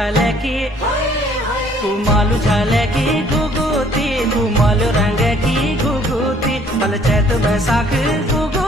झाल्या की कुमालू झाल्या की घुगुती कुमालू रंग की घुगुती मला चैत बैसाख घुगुती